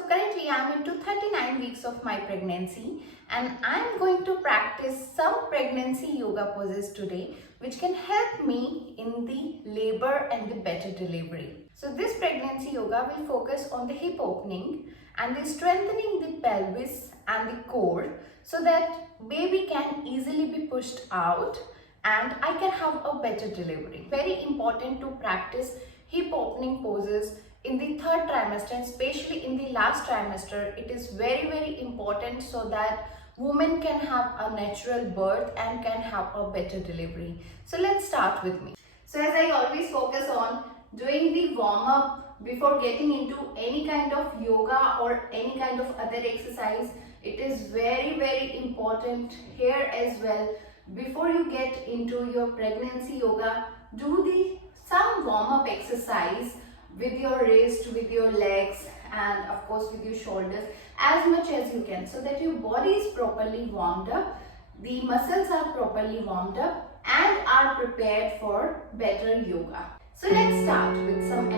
So currently I'm into 39 weeks of my pregnancy and I'm going to practice some pregnancy yoga poses today which can help me in the labor and the better delivery. So this pregnancy yoga will focus on the hip opening and the strengthening the pelvis and the core so that baby can easily be pushed out and I can have a better delivery. Very important to practice hip opening poses in the third trimester and especially in the last trimester. It is very important so that women can have a natural birth and can have a better delivery. So let's start with me. So as I always focus on doing the warm up before getting into any kind of yoga or any kind of other exercise, it is very important here as well. Before you get into your pregnancy yoga, do some warm up exercise with your wrist, with your legs, and of course with your shoulders as much as you can, so that your body is properly warmed up, the muscles are properly warmed up and are prepared for better yoga. So let's start with some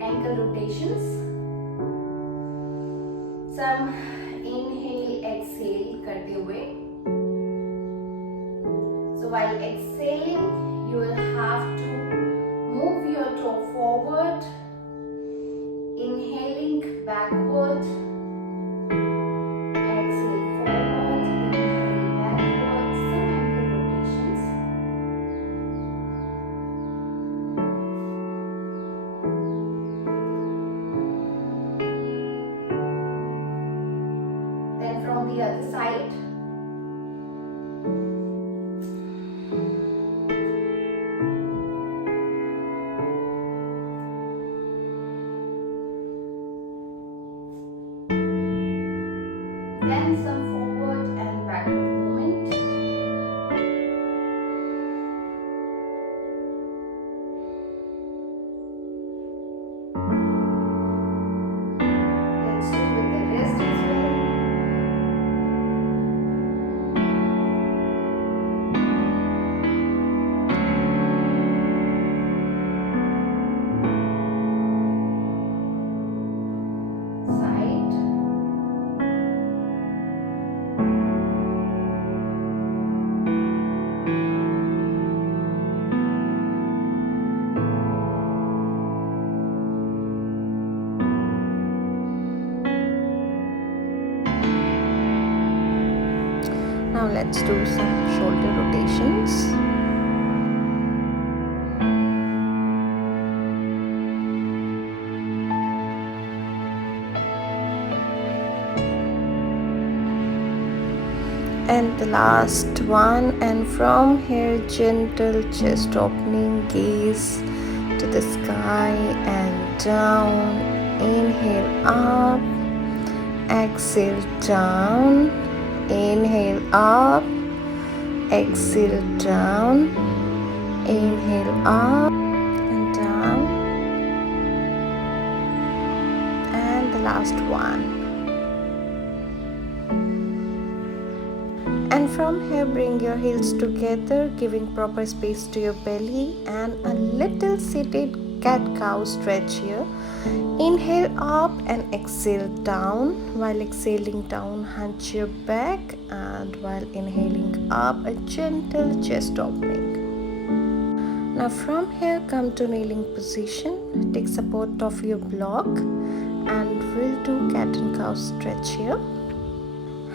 ankle rotations, some inhale exhale करते हुए. So while exhaling, you will have to move your toe forward, inhaling backward, exhale forward, inhale backward, some ankle rotations. Then from the other side, then some forward and backward movement. Let's do with the wrist as well. Side. Now let's do some shoulder rotations. And the last one, and from here gentle chest opening, gaze to the sky and down. Inhale up, exhale down. Inhale up, exhale down, inhale up and down, and the last one. And from here bring your heels together, giving proper space to your belly, and a little seated cat-cow stretch here. Inhale up and exhale down. While exhaling down, hunch your back, and while inhaling up, a gentle chest opening. Now from here come to kneeling position. Take support of your block and we'll do cat and cow stretch here.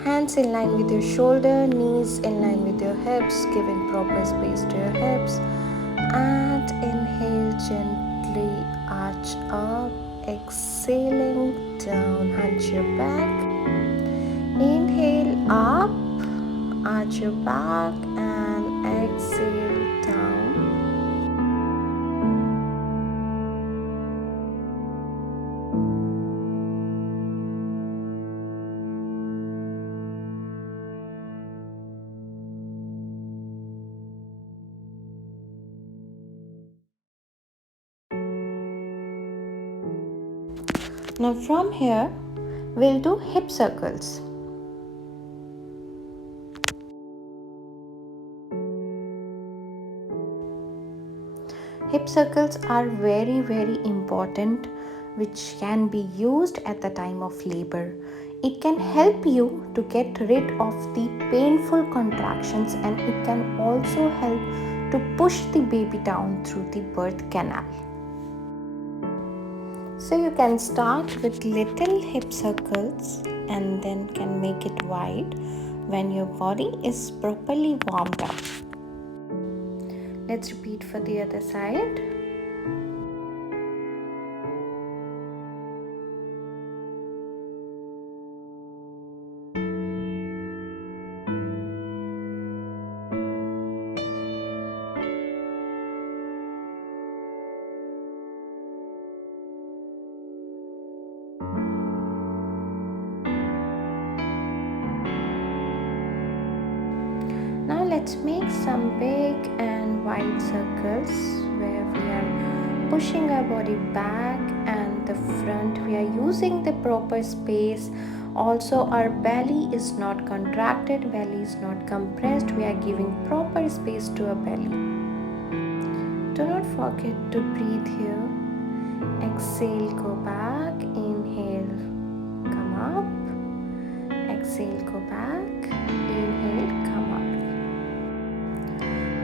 Hands in line with your shoulder, knees in line with your hips, giving proper space to your hips. And inhale, gently arch up, exhaling down, hunch your back. Inhale up, arch your back, and exhale down. Now from here, we'll do hip circles. Hip circles are very important which can be used at the time of labor. It can help you to get rid of the painful contractions, and it can also help to push the baby down through the birth canal. So you can start with little hip circles and then can make it wide when your body is properly warmed up. Let's repeat for the other side. Now let's make some big and wide circles where we are pushing our body back and the front. We are using the proper space. Also, our belly is not contracted, belly is not compressed. We are giving proper space to our belly. Do not forget to breathe here. Exhale, go back. Inhale, come up. Exhale, go back. Inhale, come up.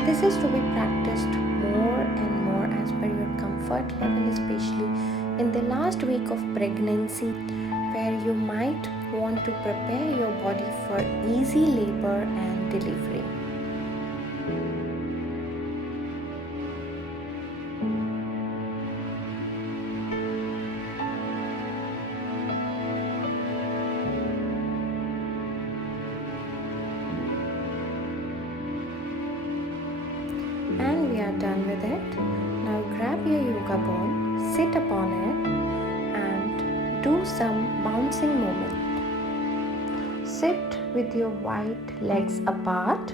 This is to be practiced more and more as per your comfort level, especially in the last week of pregnancy, where you might want to prepare your body for easy labor and delivery. And we are done with it. Now grab your yoga ball, sit upon it and do some bouncing movement. Sit with your wide legs apart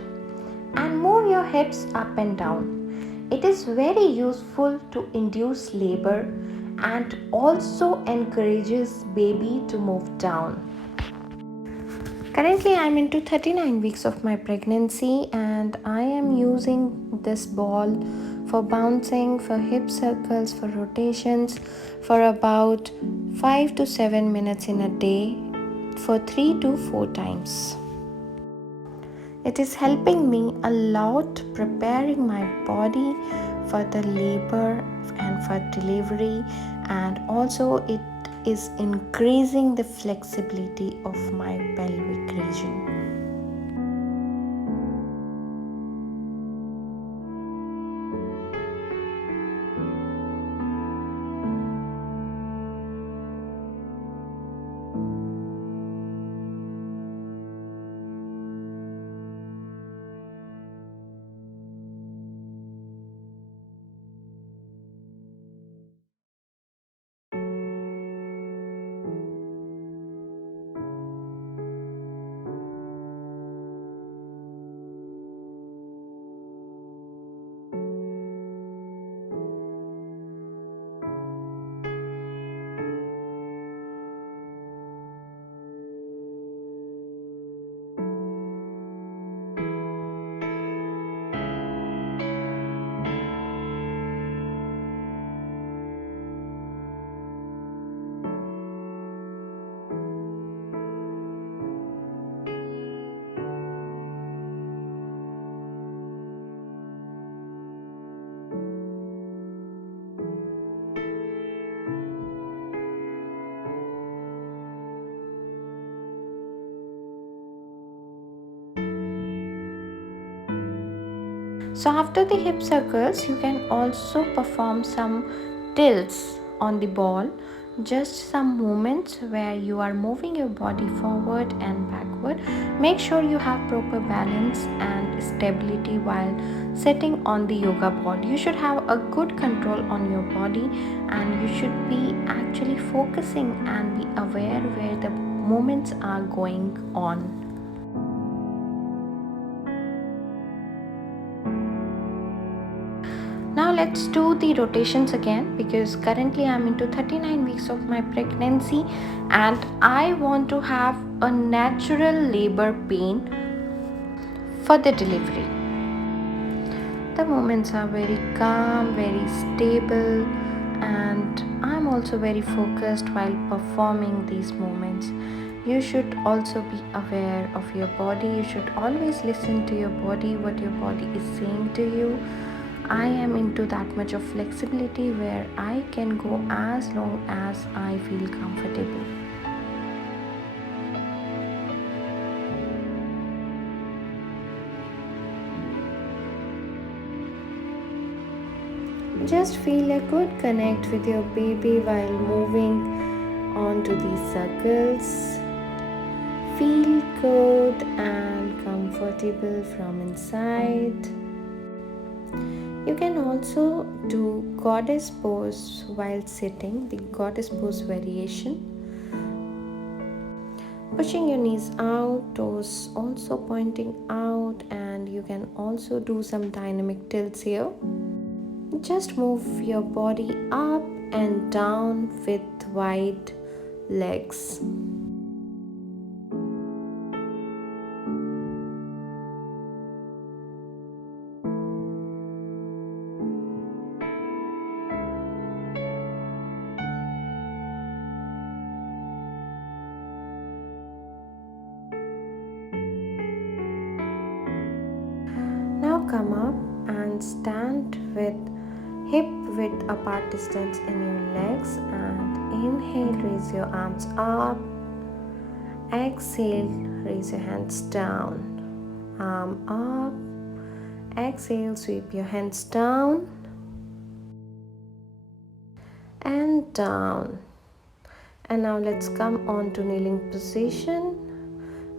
and move your hips up and down. It is very useful to induce labor and also encourages baby to move down. Currently, I am into 39 weeks of my pregnancy and I am using this ball for bouncing, for hip circles, for rotations for about 5 to 7 minutes in a day for 3 to 4 times. It is helping me a lot preparing my body for the labor and for delivery, and also it is increasing the flexibility of my pelvic region. So after the hip circles, you can also perform some tilts on the ball, just some movements where you are moving your body forward and backward. Make sure you have proper balance and stability while sitting on the yoga ball. You should have a good control on your body and you should be actually focusing and be aware where the movements are going on. Now let's do the rotations again, because currently I'm into 39 weeks of my pregnancy and I want to have a natural labor pain for the delivery. The movements are very calm, very stable, and I'm also very focused while performing these movements. You should also be aware of your body. You should always listen to your body, what your body is saying to you. I am into that much of flexibility where I can go as long as I feel comfortable. Just feel a good connect with your baby while moving onto these circles. Feel good and comfortable from inside. You can also do goddess pose while sitting, the goddess pose variation. Pushing your knees out, toes also pointing out, and you can also do some dynamic tilts here. Just move your body up and down with wide legs. Now come up and stand with hip width apart distance in your legs, and inhale, raise your arms up. Exhale, raise your hands down. Arm up. Exhale, sweep your hands down and down. And now let's come on to kneeling position.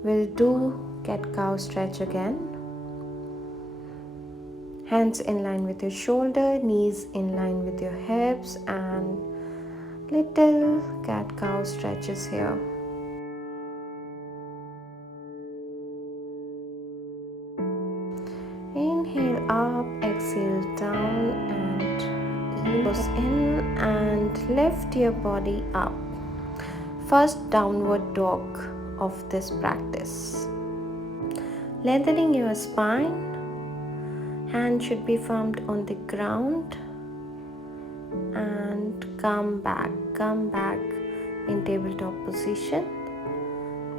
We'll do cat cow stretch again. Hands in line with your shoulder, knees in line with your hips, and little cat cow stretches here. Inhale up, exhale down, and ease in and lift your body up. First downward dog of this practice. Lengthening your spine. Hand should be firmed on the ground, and come back in tabletop position.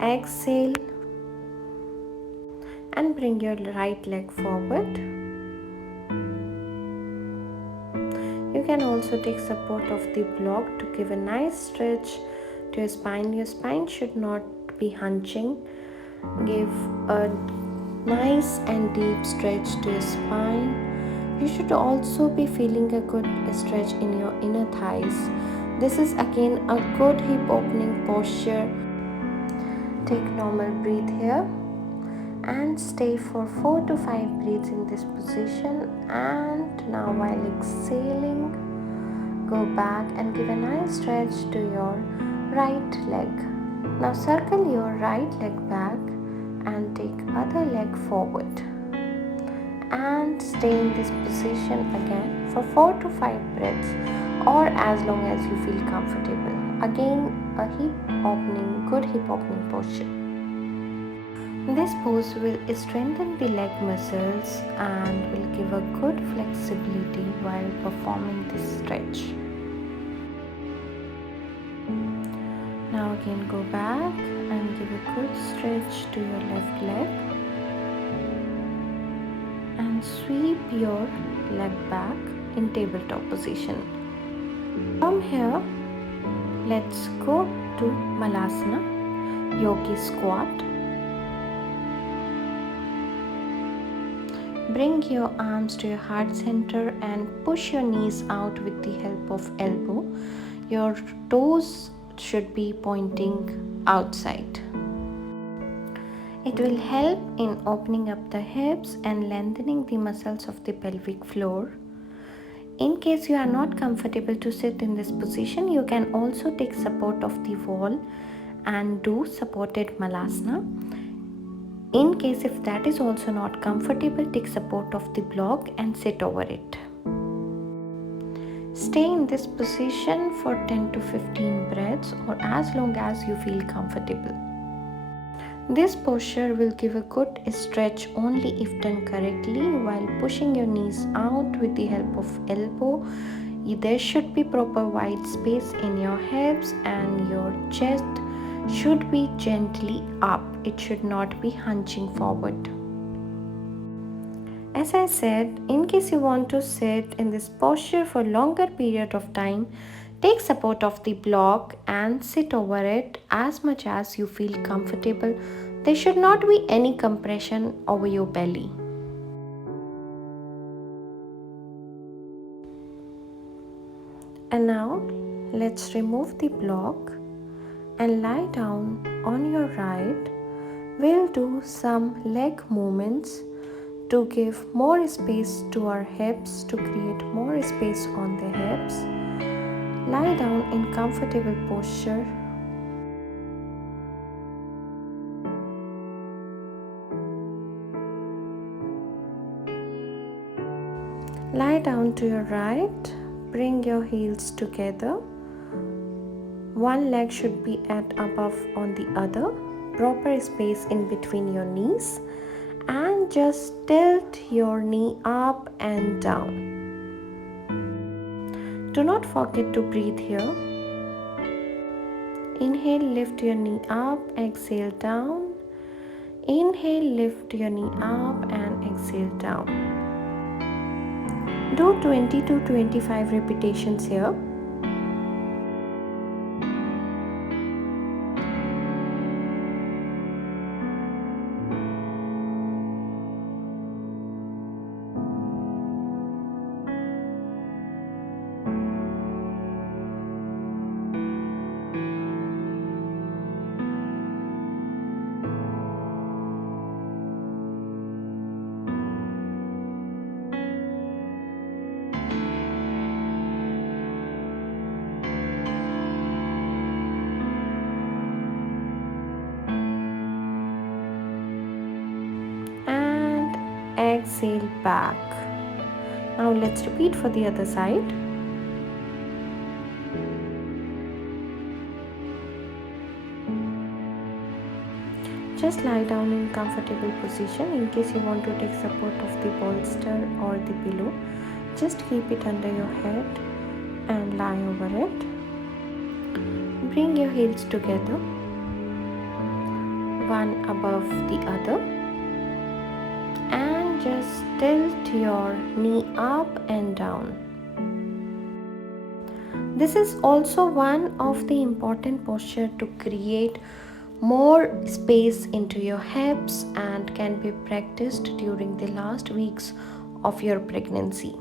Exhale and bring your right leg forward. You can also take support of the block to give a nice stretch to your spine. Your spine should not be hunching. Give a nice and deep stretch to your spine. You should also be feeling a good stretch in your inner thighs. This is again a good hip opening posture. Take normal breath here and stay for 4 to 5 breaths in this position. And now while exhaling, go back and give a nice stretch to your right leg. Now circle your right leg back and take other leg forward, and stay in this position again for 4 to 5 breaths, or as long as you feel comfortable. Again, a good hip opening posture. This pose will strengthen the leg muscles and will give a good flexibility while performing this stretch. Now again go back and give a good stretch to your left leg and sweep your leg back in tabletop position. From here, let's go to Malasana, yogi squat. Bring your arms to your heart center and push your knees out with the help of elbow. Your toes should be pointing outside. It will help in opening up the hips and lengthening the muscles of the pelvic floor. In case you are not comfortable to sit in this position, you can also take support of the wall and do supported Malasana. In case if that is also not comfortable, take support of the block and sit over it. Stay in this position for 10 to 15 breaths or as long as you feel comfortable. This posture will give a good stretch only if done correctly. While pushing your knees out with the help of elbow, There should be proper white space in your hips, and your chest should be gently up. It should not be hunching forward. As I said, in case you want to sit in this posture for longer period of time, take support of the block and sit over it as much as you feel comfortable. There should not be any compression over your belly. And now let's remove the block and lie down on your right. We'll do some leg movements to give more space to our hips, to create more space on the hips. Lie down in comfortable posture. Lie down to your right. Bring your heels together. One leg should be at above on the other. Proper space in between your knees. And just tilt your knee up and down. Do not forget to breathe here. Inhale, lift your knee up, exhale down. Inhale, lift your knee up and exhale down. Do 20 to 25 repetitions here. Exhale back. Now let's repeat for the other side. Just lie down in comfortable position. In case you want to take support of the bolster or the pillow, just keep it under your head and lie over it. Bring your heels together, one above the other. Just tilt your knee up and down. This is also one of the important posture to create more space into your hips and can be practiced during the last weeks of your pregnancy.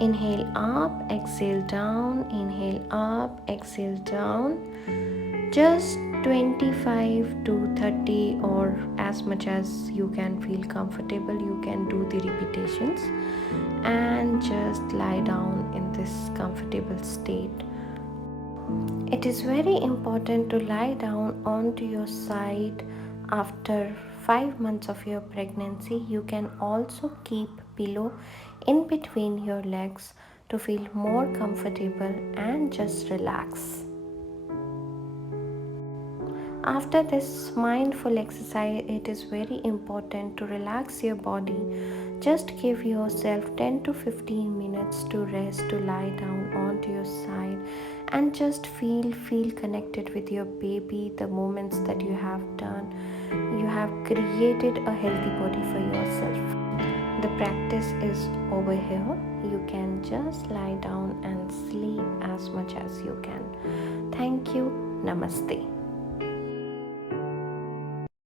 Inhale up, exhale down, inhale up, exhale down. Just 25 to 30 or as much as you can feel comfortable, you can do the repetitions and just lie down in this comfortable state. It is very important to lie down onto your side after 5 months of your pregnancy. You can also keep pillow in between your legs to feel more comfortable and just relax. After this mindful exercise, it is very important to relax your body. Just give yourself 10 to 15 minutes to rest, to lie down onto your side and just feel connected with your baby. The moments that you have done, you have created a healthy body for yourself. The practice is over here. You can just lie down and sleep as much as you can. Thank you. Namaste.